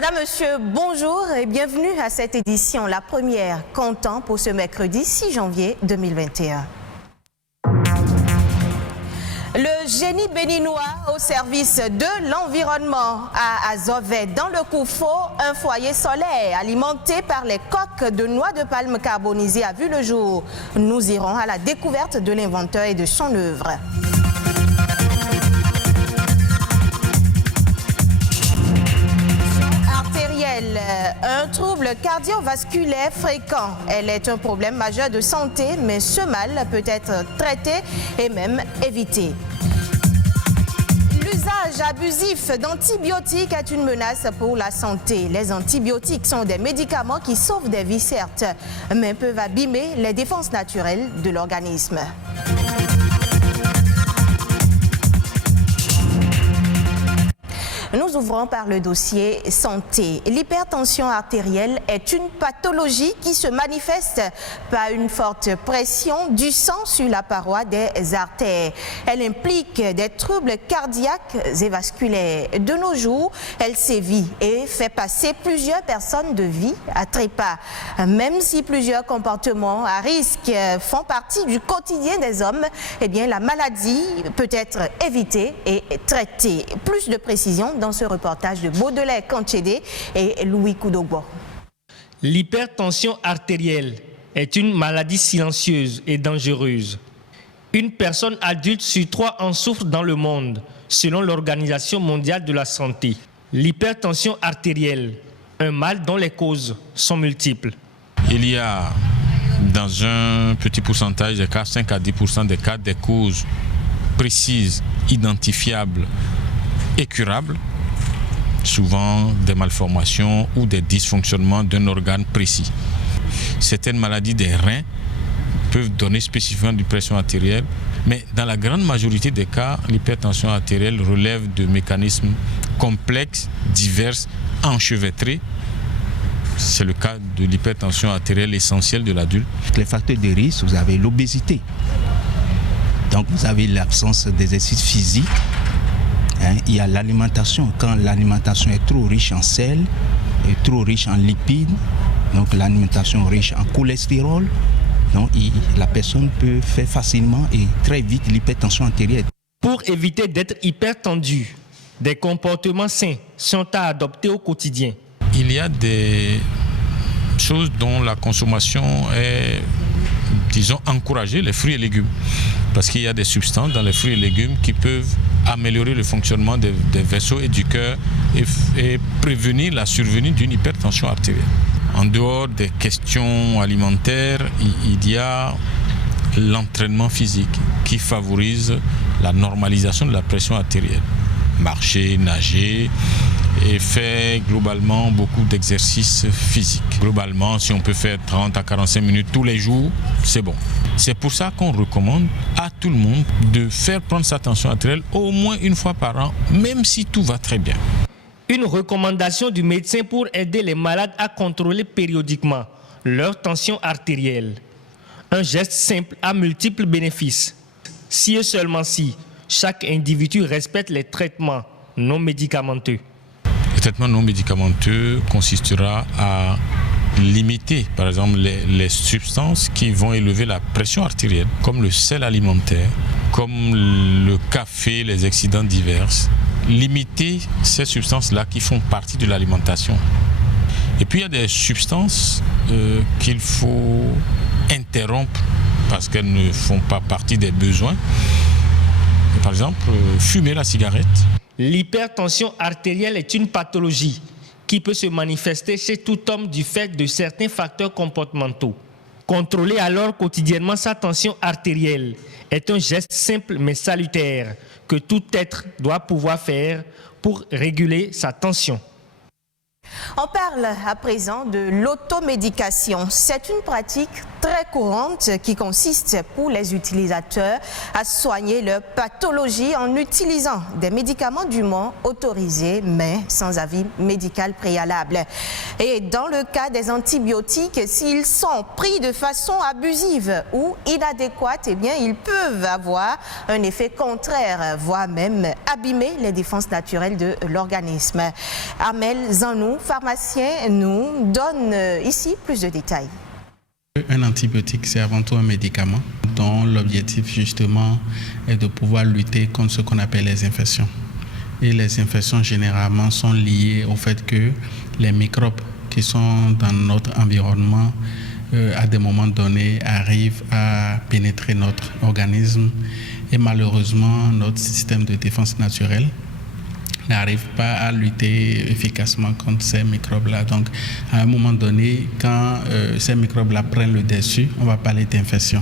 Madame, Monsieur, bonjour et bienvenue à cette édition, la première comptant pour ce mercredi 6 janvier 2021. Le génie béninois au service de l'environnement à Azové, dans le Koufo, un foyer solaire alimenté par les coques de noix de palme carbonisées a vu le jour. Nous irons à la découverte de l'inventeur et de son œuvre. Un trouble cardiovasculaire fréquent. Elle est un problème majeur de santé, mais ce mal peut être traité et même évité. L'usage abusif d'antibiotiques est une menace pour la santé. Les antibiotiques sont des médicaments qui sauvent des vies, certes, mais peuvent abîmer les défenses naturelles de l'organisme. Nous ouvrons par le dossier santé. L'hypertension artérielle est une pathologie qui se manifeste par une forte pression du sang sur la paroi des artères. Elle implique des troubles cardiaques et vasculaires. De nos jours, elle sévit et fait passer plusieurs personnes de vie à trépas. Même si plusieurs comportements à risque font partie du quotidien des hommes, eh bien, la maladie peut être évitée et traitée. Plus de précisions dans ce reportage de Baudelaire Kanchede et Louis Koudogbo. L'hypertension artérielle est une maladie silencieuse et dangereuse. Une personne adulte sur 3 en souffre dans le monde, selon l'Organisation mondiale de la santé. L'hypertension artérielle, un mal dont les causes sont multiples. Il y a dans un petit pourcentage des cas, 5 à 10% des cas, des causes précises, identifiables et curables, souvent des malformations ou des dysfonctionnements d'un organe précis. Certaines maladies des reins peuvent donner spécifiquement une pression artérielle, mais dans la grande majorité des cas, l'hypertension artérielle relève de mécanismes complexes, divers, enchevêtrés. C'est le cas de l'hypertension artérielle essentielle de l'adulte. Les facteurs de risque, vous avez l'obésité. Donc vous avez l'absence d'exercice physique. Il y a l'alimentation. Quand l'alimentation est trop riche en sel et trop riche en lipides, donc l'alimentation riche en cholestérol, donc la personne peut faire facilement et très vite l'hypertension artérielle. Pour éviter d'être hypertendu, des comportements sains sont à adopter au quotidien. Il y a des choses dont la consommation est, disons, encouragée, les fruits et légumes. Parce qu'il y a des substances dans les fruits et légumes qui peuvent améliorer le fonctionnement des vaisseaux et du cœur et prévenir la survenue d'une hypertension artérielle. En dehors des questions alimentaires, il y a l'entraînement physique qui favorise la normalisation de la pression artérielle. Marcher, nager et faire globalement beaucoup d'exercices physiques. Globalement, si on peut faire 30 à 45 minutes tous les jours, c'est bon. C'est pour ça qu'on recommande à tout le monde de faire prendre sa tension artérielle au moins une fois par an, même si tout va très bien. Une recommandation du médecin pour aider les malades à contrôler périodiquement leur tension artérielle. Un geste simple à multiples bénéfices. Si et seulement si chaque individu respecte les traitements non médicamenteux. Le traitement non médicamenteux consistera à limiter, par exemple, les substances qui vont élever la pression artérielle, comme le sel alimentaire, comme le café, les excitants divers. Limiter ces substances-là qui font partie de l'alimentation. Et puis il y a des substances qu'il faut interrompre parce qu'elles ne font pas partie des besoins. Par exemple, fumer la cigarette. L'hypertension artérielle est une pathologie qui peut se manifester chez tout homme du fait de certains facteurs comportementaux. Contrôler alors quotidiennement sa tension artérielle est un geste simple mais salutaire que tout être doit pouvoir faire pour réguler sa tension. On parle à présent de l'automédication. C'est une pratique très courante qui consiste pour les utilisateurs à soigner leur pathologie en utilisant des médicaments dûment autorisés mais sans avis médical préalable. Et dans le cas des antibiotiques, s'ils sont pris de façon abusive ou inadéquate, eh bien, ils peuvent avoir un effet contraire, voire même abîmer les défenses naturelles de l'organisme. Amel Zanou pharmacien nous donne ici plus de détails. Un antibiotique, c'est avant tout un médicament dont l'objectif justement est de pouvoir lutter contre ce qu'on appelle les infections. Et les infections généralement sont liées au fait que les microbes qui sont dans notre environnement à des moments donnés arrivent à pénétrer notre organisme et malheureusement notre système de défense naturelle n'arrive pas à lutter efficacement contre ces microbes-là. Donc, à un moment donné, quand ces microbes-là prennent le dessus, on va parler d'infection.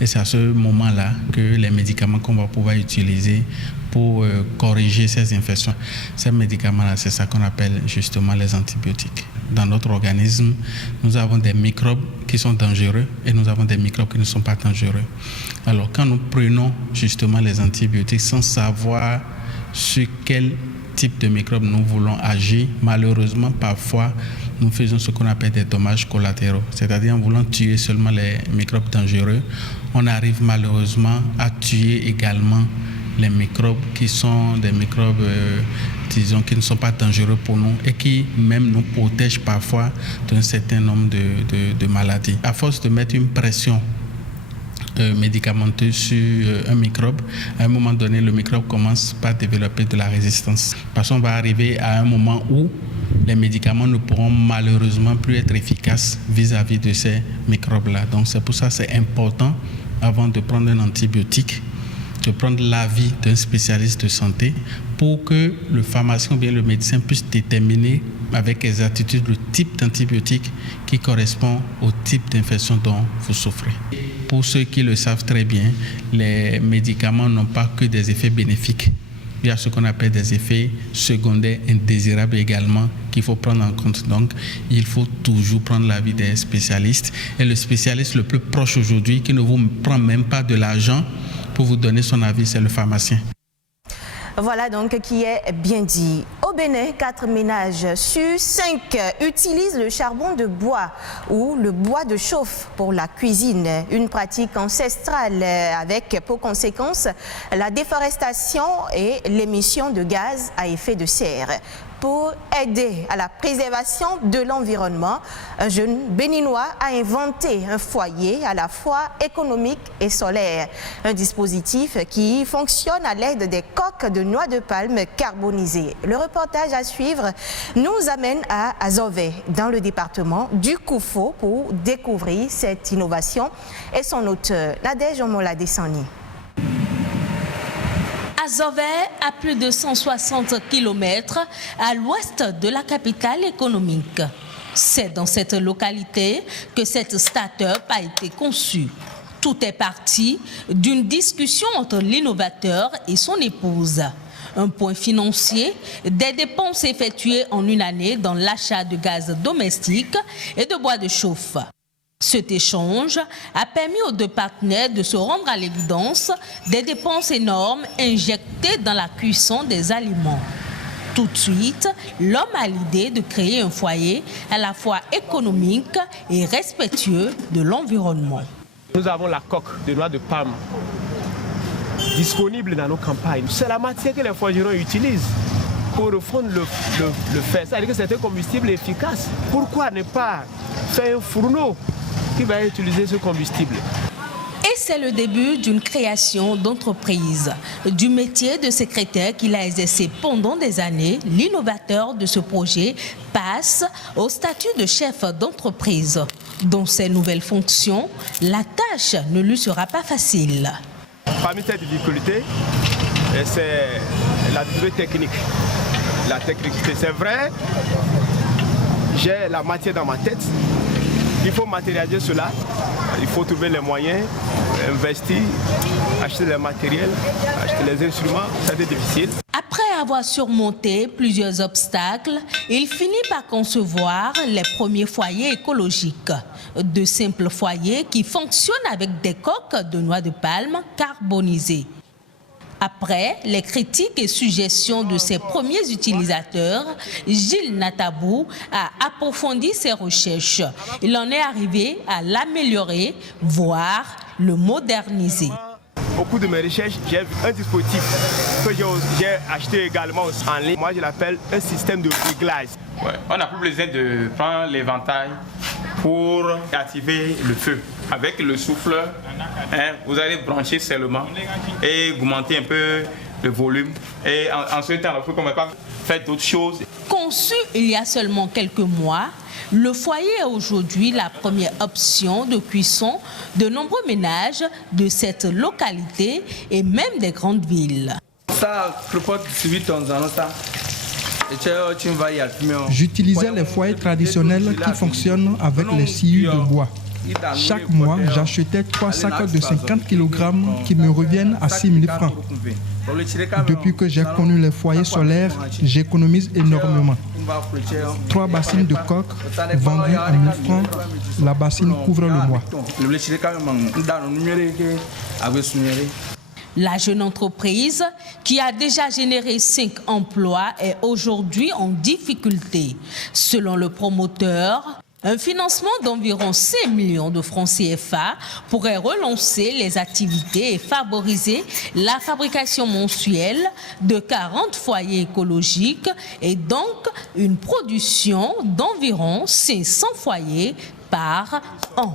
Et c'est à ce moment-là que les médicaments qu'on va pouvoir utiliser pour corriger ces infections, ces médicaments-là, c'est ça qu'on appelle justement les antibiotiques. Dans notre organisme, nous avons des microbes qui sont dangereux et nous avons des microbes qui ne sont pas dangereux. Alors, quand nous prenons justement les antibiotiques sans savoir sur quel type de microbes nous voulons agir, malheureusement, parfois, nous faisons ce qu'on appelle des dommages collatéraux. C'est-à-dire, en voulant tuer seulement les microbes dangereux, on arrive malheureusement à tuer également les microbes qui sont des microbes, disons, qui ne sont pas dangereux pour nous et qui même nous protègent parfois d'un certain nombre de maladies. À force de mettre une pression médicamenteuse sur un microbe, à un moment donné, le microbe commence par développer de la résistance. Parce qu'on va arriver à un moment où les médicaments ne pourront malheureusement plus être efficaces vis-à-vis de ces microbes-là. Donc c'est pour ça que c'est important, avant de prendre un antibiotique, de prendre l'avis d'un spécialiste de santé pour que le pharmacien ou bien le médecin puisse déterminer avec exactitude le type d'antibiotique qui correspond au type d'infection dont vous souffrez. Pour ceux qui le savent très bien, les médicaments n'ont pas que des effets bénéfiques. Il y a ce qu'on appelle des effets secondaires indésirables également qu'il faut prendre en compte. Donc, il faut toujours prendre l'avis des spécialistes. Et le spécialiste le plus proche aujourd'hui, qui ne vous prend même pas de l'argent pour vous donner son avis, c'est le pharmacien. Voilà donc qui est bien dit. Au Bénin, 4 ménages sur 5 utilisent le charbon de bois ou le bois de chauffe pour la cuisine. Une pratique ancestrale avec pour conséquence la déforestation et l'émission de gaz à effet de serre. Pour aider à la préservation de l'environnement, un jeune béninois a inventé un foyer à la fois économique et solaire. Un dispositif qui fonctionne à l'aide des coques de noix de palme carbonisées. Le reportage à suivre nous amène à Azové, dans le département du Koufo, pour découvrir cette innovation et son auteur, Nadège Omola-Dessani. Azové, à plus de 160 km à l'ouest de la capitale économique. C'est dans cette localité que cette start-up a été conçue. Tout est parti d'une discussion entre l'innovateur et son épouse. Un point financier, des dépenses effectuées en une année dans l'achat de gaz domestique et de bois de chauffe. Cet échange a permis aux deux partenaires de se rendre à l'évidence des dépenses énormes injectées dans la cuisson des aliments. Tout de suite, l'homme a l'idée de créer un foyer à la fois économique et respectueux de l'environnement. Nous avons la coque de noix de palme disponible dans nos campagnes. C'est la matière que les forgerons utilisent pour refondre le fer. C'est-à-dire que c'est un combustible efficace. Pourquoi ne pas faire un fourneau qui va utiliser ce combustible? Et c'est le début d'une création d'entreprise. Du métier de secrétaire qu'il a exercé pendant des années, l'innovateur de ce projet passe au statut de chef d'entreprise. Dans ses nouvelles fonctions, la tâche ne lui sera pas facile. Parmi ces difficultés, c'est la difficulté technique. La technicité, c'est vrai, j'ai la matière dans ma tête. Il faut matérialiser cela, il faut trouver les moyens, investir, acheter les matériels, acheter les instruments, c'est difficile. Après avoir surmonté plusieurs obstacles, il finit par concevoir les premiers foyers écologiques. De simples foyers qui fonctionnent avec des coques de noix de palme carbonisées. Après les critiques et suggestions de ses premiers utilisateurs, Gilles Natabou a approfondi ses recherches. Il en est arrivé à l'améliorer, voire le moderniser. au cours de mes recherches, j'ai vu un dispositif que j'ai acheté également en ligne. Moi, je l'appelle un système de réglage. Ouais, on n'a plus besoin de prendre l'éventail pour activer le feu. Avec le souffleur, vous allez brancher seulement et augmenter un peu le volume. Et ensuite, on ne peut pas faire d'autres choses. Conçu il y a seulement quelques mois, le foyer est aujourd'hui la première option de cuisson de nombreux ménages de cette localité et même des grandes villes. J'utilisais les foyers traditionnels qui fonctionnent avec les sciures de bois. Chaque mois, j'achetais 3 sacs de 50 kg qui me reviennent à 6 000 francs. Depuis que j'ai connu les foyers solaires, j'économise énormément. 3 bassines de coque vendues à 1 000 francs, la bassine couvre le mois. La jeune entreprise, qui a déjà généré 5 emplois, est aujourd'hui en difficulté. Selon le promoteur, un financement d'environ 5 millions de francs CFA pourrait relancer les activités et favoriser la fabrication mensuelle de 40 foyers écologiques et donc une production d'environ 500 foyers par an.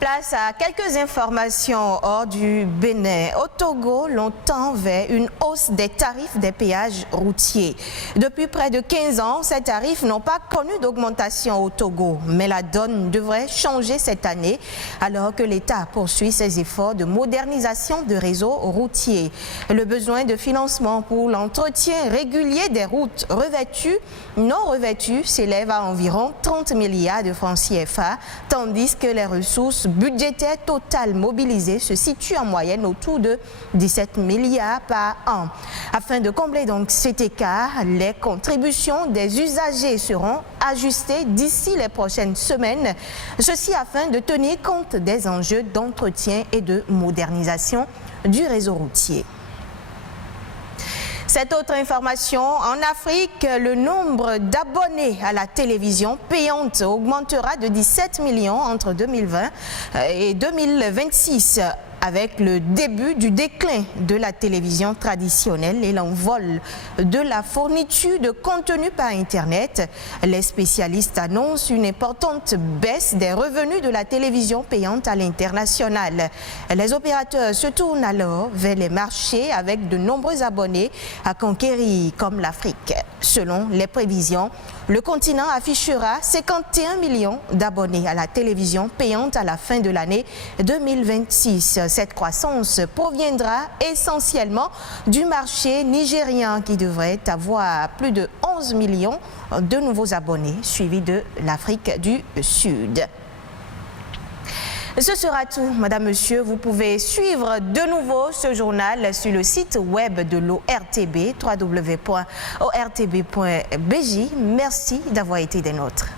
Place à quelques informations hors du Bénin. Au Togo, l'on tend vers une hausse des tarifs des péages routiers. Depuis près de 15 ans, ces tarifs n'ont pas connu d'augmentation au Togo. Mais la donne devrait changer cette année alors que l'État poursuit ses efforts de modernisation de réseaux routiers. Le besoin de financement pour l'entretien régulier des routes revêtues, non revêtues, s'élève à environ 30 milliards de francs CFA, tandis que les ressources budgétaires totales mobilisées se situent en moyenne autour de 17 milliards par an. Afin de combler donc cet écart, les contributions des usagers seront ajustées d'ici les prochaines semaines. Ceci afin de tenir compte des enjeux d'entretien et de modernisation du réseau routier. Cette autre information, en Afrique, le nombre d'abonnés à la télévision payante augmentera de 17 millions entre 2020 et 2026. Avec le début du déclin de la télévision traditionnelle et l'envol de la fourniture de contenu par Internet, les spécialistes annoncent une importante baisse des revenus de la télévision payante à l'international. Les opérateurs se tournent alors vers les marchés avec de nombreux abonnés à conquérir comme l'Afrique. Selon les prévisions, le continent affichera 51 millions d'abonnés à la télévision payante à la fin de l'année 2026. Cette croissance proviendra essentiellement du marché nigérien qui devrait avoir plus de 11 millions de nouveaux abonnés, suivi de l'Afrique du Sud. Ce sera tout, Madame, Monsieur. Vous pouvez suivre de nouveau ce journal sur le site web de l'ORTB, www.ortb.bj. Merci d'avoir été des nôtres.